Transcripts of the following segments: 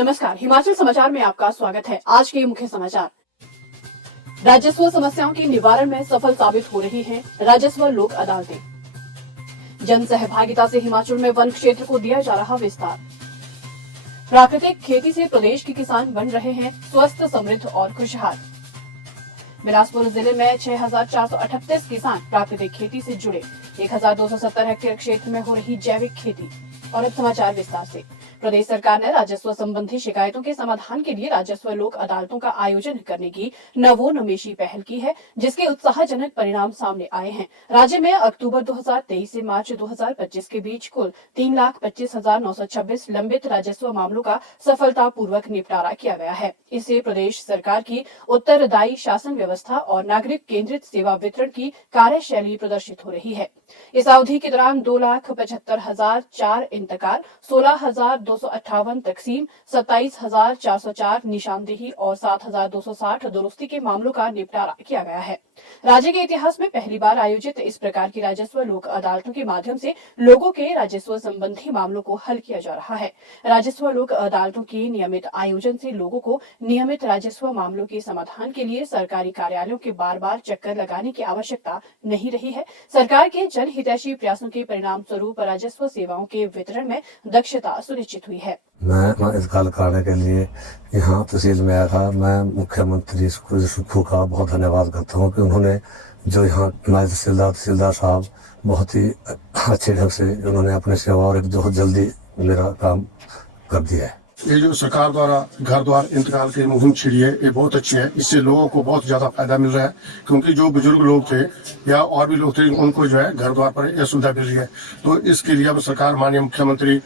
नमस्कार, हिमाचल समाचार में आपका स्वागत है। आज के मुख्य समाचार। राजस्व समस्याओं के निवारण में सफल साबित हो रही हैं राजस्व लोक अदालतें। जन सहभागिता से हिमाचल में वन क्षेत्र को दिया जा रहा विस्तार। प्राकृतिक खेती से प्रदेश के किसान बन रहे हैं स्वस्थ, समृद्ध और खुशहाल। बिलासपुर जिले में 6,438 किसान प्राकृतिक खेती से जुड़े। 1,270 हेक्टेयर क्षेत्र में हो रही जैविक खेती। और अब समाचार विस्तार से। प्रदेश सरकार ने राजस्व संबंधी शिकायतों के समाधान के लिए राजस्व लोक अदालतों का आयोजन करने की नवोन्मेषी पहल की है, जिसके उत्साहजनक परिणाम सामने आए हैं। राज्य में अक्टूबर 2023 से मार्च 2025 के बीच कुल 3,25,926 लंबित राजस्व मामलों का सफलतापूर्वक निपटारा किया गया है। इससे प्रदेश सरकार की उत्तरदायी शासन व्यवस्था और नागरिक केंद्रित सेवा वितरण की कार्यशैली प्रदर्शित हो रही है। इस अवधि के दौरान 2,75,004 इंतकाल, 16,258 तकसीम, 27,404 निशानदेही और 7,260 दुरुस्ती के मामलों का निपटारा किया गया है। राज्य के इतिहास में पहली बार आयोजित इस प्रकार की राजस्व लोक अदालतों के माध्यम से लोगों के राजस्व संबंधी मामलों को हल किया जा रहा है। राजस्व लोक अदालतों के नियमित आयोजन से लोगों को नियमित राजस्व मामलों के समाधान के लिए सरकारी कार्यालयों के बार बार चक्कर लगाने की आवश्यकता नहीं रही है। सरकार के जनहितैषी प्रयासों के परिणाम स्वरूप राजस्व सेवाओं के वितरण में दक्षता सुनिश्चित हुई है। मैं इस गल कराने के लिए यहाँ तहसील में आया था। मैं मुख्यमंत्री सुक्खू का बहुत धन्यवाद करता हूँ कि उन्होंने जो यहाँ नायब तहसीलदार साहब बहुत ही अच्छे ढंग से उन्होंने अपनी सेवा और बहुत जल्दी मेरा काम कर दिया है। ये जो सरकार द्वारा घर द्वार इंतकाल की मुहिम छिड़ी है, ये बहुत अच्छी है। इससे लोगों को बहुत ज्यादा फायदा मिल रहा है, क्योंकि जो बुजुर्ग लोग थे या और भी लोग थे, उनको जो है घर द्वार पर यह सुविधा मिल रही है। तो इसके लिए अब सरकार माननीय मुख्यमंत्री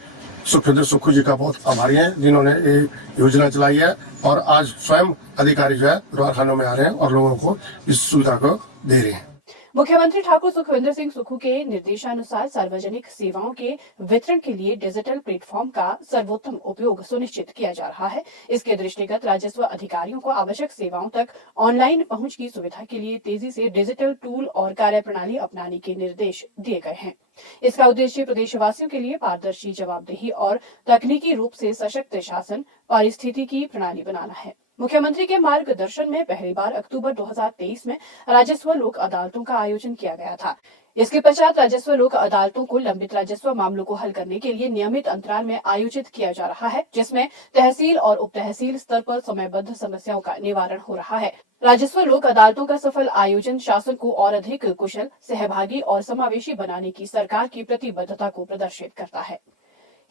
सुखविंदर सुक्खू जी का बहुत आभारी हैं, जिन्होंने ये योजना चलाई है। और आज स्वयं अधिकारी जो है दवाखानों में आ रहे हैं और लोगों को इस सुविधा को दे रहे हैं। मुख्यमंत्री ठाकुर सुखविंदर सिंह सुक्खू के निर्देशानुसार सार्वजनिक सेवाओं के वितरण के लिए डिजिटल प्लेटफॉर्म का सर्वोत्तम उपयोग सुनिश्चित किया जा रहा है। इसके दृष्टिगत राजस्व अधिकारियों को आवश्यक सेवाओं तक ऑनलाइन पहुंच की सुविधा के लिए तेजी से डिजिटल टूल और कार्यप्रणाली अपनाने के निर्देश दिए गए हैं। इसका उद्देश्य प्रदेशवासियों के लिए पारदर्शी, जवाबदेही और तकनीकी रूप से सशक्त शासन पारिस्थितिकी प्रणाली बनाना है। मुख्यमंत्री के मार्गदर्शन में पहली बार अक्टूबर 2023 में राजस्व लोक अदालतों का आयोजन किया गया था। इसके पश्चात राजस्व लोक अदालतों को लंबित राजस्व मामलों को हल करने के लिए नियमित अंतराल में आयोजित किया जा रहा है, जिसमें तहसील और उप तहसील स्तर पर समयबद्ध समस्याओं का निवारण हो रहा है। राजस्व लोक अदालतों का सफल आयोजन शासन को और अधिक कुशल, सहभागी और समावेशी बनाने की सरकार की प्रतिबद्धता को प्रदर्शित करता है।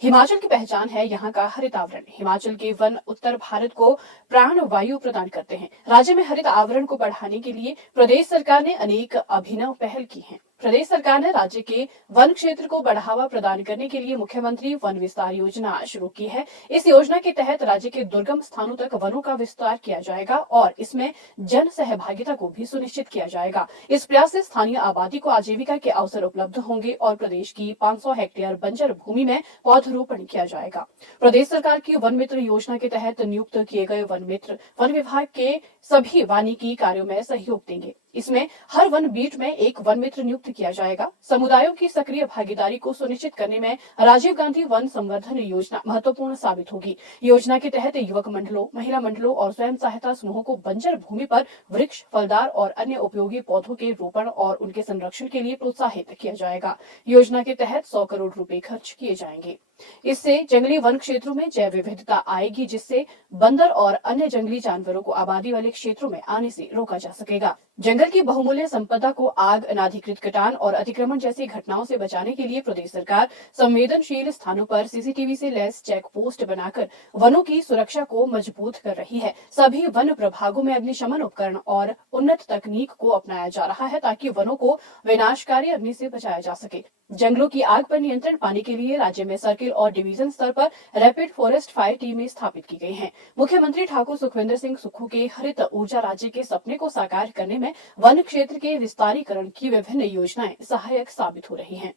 हिमाचल की पहचान है यहाँ का हरित आवरण। हिमाचल के वन उत्तर भारत को प्राण वायु प्रदान करते हैं। राज्य में हरित आवरण को बढ़ाने के लिए प्रदेश सरकार ने अनेक अभिनव पहल की हैं। प्रदेश सरकार ने राज्य के वन क्षेत्र को बढ़ावा प्रदान करने के लिए मुख्यमंत्री वन विस्तार योजना शुरू की है। इस योजना के तहत राज्य के दुर्गम स्थानों तक वनों का विस्तार किया जाएगा और इसमें जन सहभागिता को भी सुनिश्चित किया जाएगा। इस प्रयास से स्थानीय आबादी को आजीविका के अवसर उपलब्ध होंगे और प्रदेश की 500 हेक्टेयर बंजर भूमि में पौधरोपण किया जाएगा। प्रदेश सरकार की वन मित्र योजना के तहत नियुक्त किए गए वन मित्र वन विभाग के सभी वानिकी कार्यों में सहयोग देंगे। इसमें हर वन बीट में एक वन मित्र नियुक्त किया जाएगा। समुदायों की सक्रिय भागीदारी को सुनिश्चित करने में राजीव गांधी वन संवर्धन योजना महत्वपूर्ण साबित होगी। योजना के तहत युवक मंडलों, महिला मंडलों और स्वयं सहायता समूहों को बंजर भूमि पर वृक्ष, फलदार और अन्य उपयोगी पौधों के रोपण और उनके संरक्षण के लिए प्रोत्साहित किया जाएगा। योजना के तहत 100 करोड़ रुपए खर्च किए जाएंगे। इससे जंगली वन क्षेत्रों में जैव विविधता आएगी, जिससे बंदर और अन्य जंगली जानवरों को आबादी वाले क्षेत्रों में आने से रोका जा सकेगा। जंगल की बहुमूल्य संपदा को आग, अनाधिकृत कटान और अतिक्रमण जैसी घटनाओं से बचाने के लिए प्रदेश सरकार संवेदनशील स्थानों पर सीसीटीवी से लैस चेक पोस्ट बनाकर वनों की सुरक्षा को मजबूत कर रही है। सभी वन प्रभागों में अग्निशमन उपकरण और उन्नत तकनीक को अपनाया जा रहा है, ताकि वनों को विनाशकारी अग्नि से बचाया जा सके। जंगलों की आग पर नियंत्रण पाने के लिए राज्य में सर्किल और डिवीजन स्तर पर रैपिड फॉरेस्ट फायर टीमें स्थापित की गई हैं। मुख्यमंत्री ठाकुर सुखविंदर सिंह सुक्खू के हरित ऊर्जा राज्य के सपने को साकार करने में वन क्षेत्र के विस्तारीकरण की विभिन्न योजनाएं सहायक साबित हो रही हैं।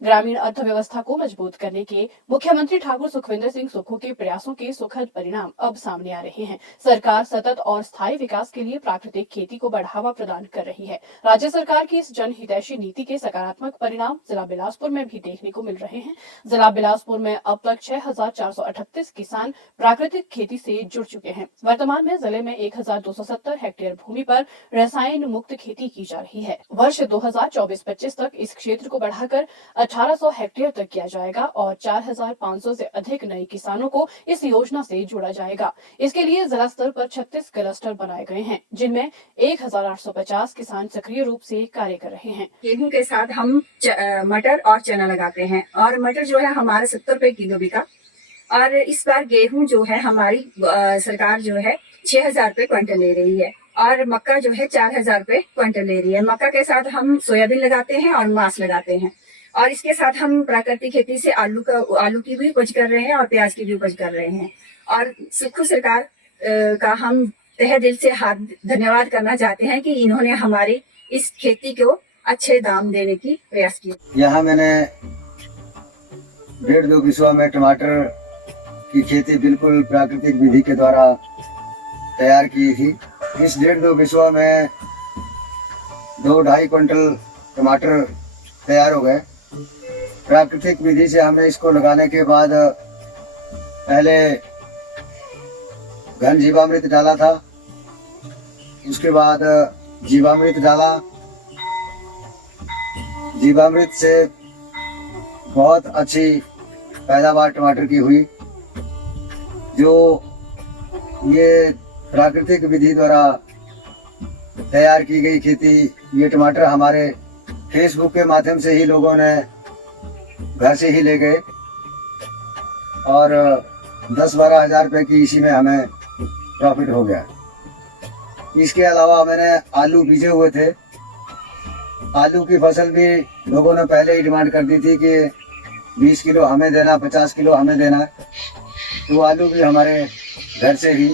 ग्रामीण अर्थव्यवस्था को मजबूत करने के मुख्यमंत्री ठाकुर सुखविंदर सिंह सुक्खू के प्रयासों के सुखद परिणाम अब सामने आ रहे हैं। सरकार सतत और स्थायी विकास के लिए प्राकृतिक खेती को बढ़ावा प्रदान कर रही है। राज्य सरकार की इस जनहितैषी नीति के सकारात्मक परिणाम जिला बिलासपुर में भी देखने को मिल रहे हैं। जिला बिलासपुर में अब तक 6,438 किसान प्राकृतिक खेती से जुड़ चुके हैं। वर्तमान में जिले में 1,270 हेक्टेयर भूमि पर रसायन मुक्त खेती की जा रही है। वर्ष 2024-25 तक इस क्षेत्र को बढ़ाकर 1,800 हेक्टेयर तक किया जाएगा और 4,500 से अधिक नए किसानों को इस योजना से जोड़ा जाएगा। इसके लिए जिला स्तर पर 36 क्लस्टर बनाए गए हैं, जिनमें 1,850 किसान सक्रिय रूप से कार्य कर रहे हैं। गेहूं के साथ हम मटर और चना लगाते हैं और मटर जो है हमारे 70 रुपए किलो बिका। और इस बार गेहूं जो है हमारी सरकार जो है 6,000 रुपए क्विंटल ले रही है और मक्का जो है 4,000 रुपए क्विंटल ले रही है। मक्का के साथ हम सोयाबीन लगाते हैं और मांस लगाते हैं और इसके साथ हम प्राकृतिक खेती से आलू की भी उपज कर रहे हैं और प्याज की भी उपज कर रहे हैं। और सुक्खू सरकार का हम तहे दिल से धन्यवाद करना चाहते हैं कि इन्होंने हमारी इस खेती को अच्छे दाम देने की प्रयास किया। यहाँ मैंने 1.5-2 बिस्वा में टमाटर की खेती बिल्कुल प्राकृतिक विधि के द्वारा तैयार की थी। इस 1.5-2 बिस्वा में 2-2.5 क्विंटल टमाटर तैयार हो गए। प्राकृतिक विधि से हमने इसको लगाने के बाद पहले घन जीवामृत डाला था, उसके बाद जीवामृत डाला। जीवामृत से बहुत अच्छी पैदावार टमाटर की हुई। जो ये प्राकृतिक विधि द्वारा तैयार की गई खेती, ये टमाटर हमारे फेसबुक के माध्यम से ही लोगों ने घर से ही ले गए और 10-12 हज़ार रुपये की इसी में हमें प्रॉफिट हो गया। इसके अलावा मैंने आलू बीजे हुए थे। आलू की फसल भी लोगों ने पहले ही डिमांड कर दी थी कि 20 किलो हमें देना, 50 किलो हमें देना, तो आलू भी हमारे घर से ही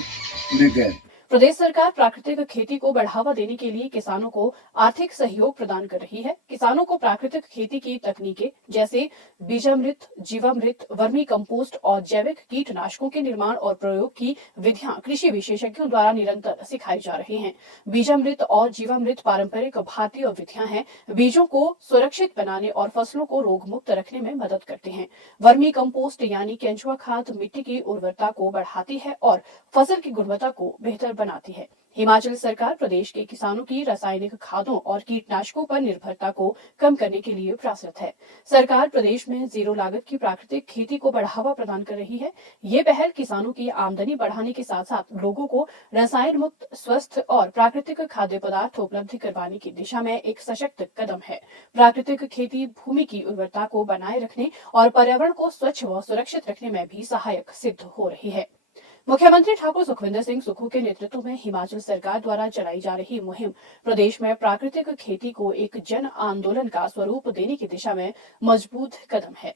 बिक गए। प्रदेश सरकार प्राकृतिक खेती को बढ़ावा देने के लिए किसानों को आर्थिक सहयोग प्रदान कर रही है। किसानों को प्राकृतिक खेती की तकनीकें जैसे बीजामृत, जीवामृत, वर्मी कंपोस्ट और जैविक कीटनाशकों के निर्माण और प्रयोग की विधियां कृषि विशेषज्ञों द्वारा निरंतर सिखाई जा रही हैं। बीजामृत और जीवामृत पारंपरिक भारतीय विधियां हैं। बीजों को सुरक्षित बनाने और फसलों को रोग मुक्त रखने में मदद करते हैं। वर्मी कंपोस्ट यानी केंचुआ खाद मिट्टी की उर्वरता को बढ़ाती है और फसल की गुणवत्ता को बेहतर बनाती है। हिमाचल सरकार प्रदेश के किसानों की रासायनिक खादों और कीटनाशकों पर निर्भरता को कम करने के लिए प्रयासरत है। सरकार प्रदेश में जीरो लागत की प्राकृतिक खेती को बढ़ावा प्रदान कर रही है। ये पहल किसानों की आमदनी बढ़ाने के साथ साथ लोगों को रसायन मुक्त, स्वस्थ और प्राकृतिक खाद्य पदार्थ उपलब्ध करवाने की दिशा में एक सशक्त कदम है। प्राकृतिक खेती भूमि की उर्वरता को बनाए रखने और पर्यावरण को स्वच्छ व सुरक्षित रखने में भी सहायक सिद्ध हो रही है। मुख्यमंत्री ठाकुर सुखविंदर सिंह सुक्खू के नेतृत्व में हिमाचल सरकार द्वारा चलाई जा रही मुहिम प्रदेश में प्राकृतिक खेती को एक जन आंदोलन का स्वरूप देने की दिशा में मजबूत कदम है।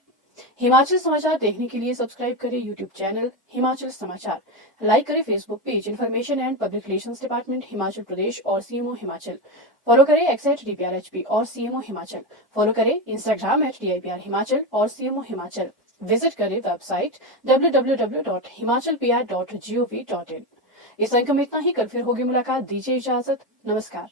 हिमाचल समाचार देखने के लिए सब्सक्राइब करें यूट्यूब चैनल हिमाचल समाचार, लाइक करें Facebook page information and public relations department Himachal Pradesh और सीएमओ हिमाचल, फॉलो करें @DPRHP और सीएमओ हिमाचल, फॉलो करें इंस्टाग्राम @DIPR हिमाचल और सीएमओ हिमाचल, विजिट करें वेबसाइट www.himachalpr.gov.in। इस अंक में इतना ही। कल फिर होगी मुलाकात। दीजिए इजाजत। नमस्कार।